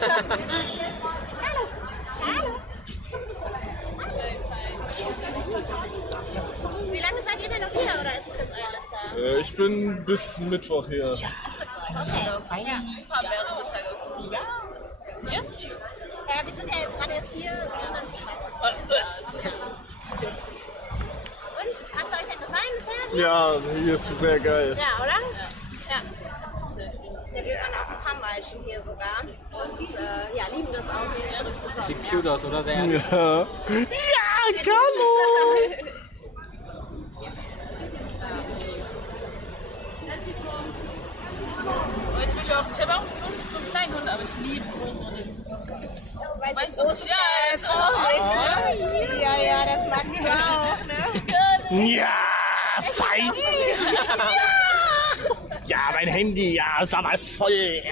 Hallo. Hallo. Wie lange seid ihr denn noch hier oder ist es jetzt euer letzter? Ich bin bis Mittwoch hier. Okay. Ja. Ja? Wir sind ja jetzt gerade erst hier. Und hat es euch denn gefallen bisher? Ja, hier ist sehr geil. Ja, oder? Ja. Ja, wir waren auch ein paar Malchen hier sogar. Und ja, lieben das auch, hier zurückzukommen. Sieht cute aus, oder? Sehr Ja. Ja, Carlo! Und jetzt will ich habe auch so einen kleinen Hund, aber ich liebe große Hunde, die sind so süß. Meinst du? Ja, ist auch Ne? Ja, das magst du auch, ne? Ja, fein! Ja, mein Handy, ja, ist aber voll. Ja.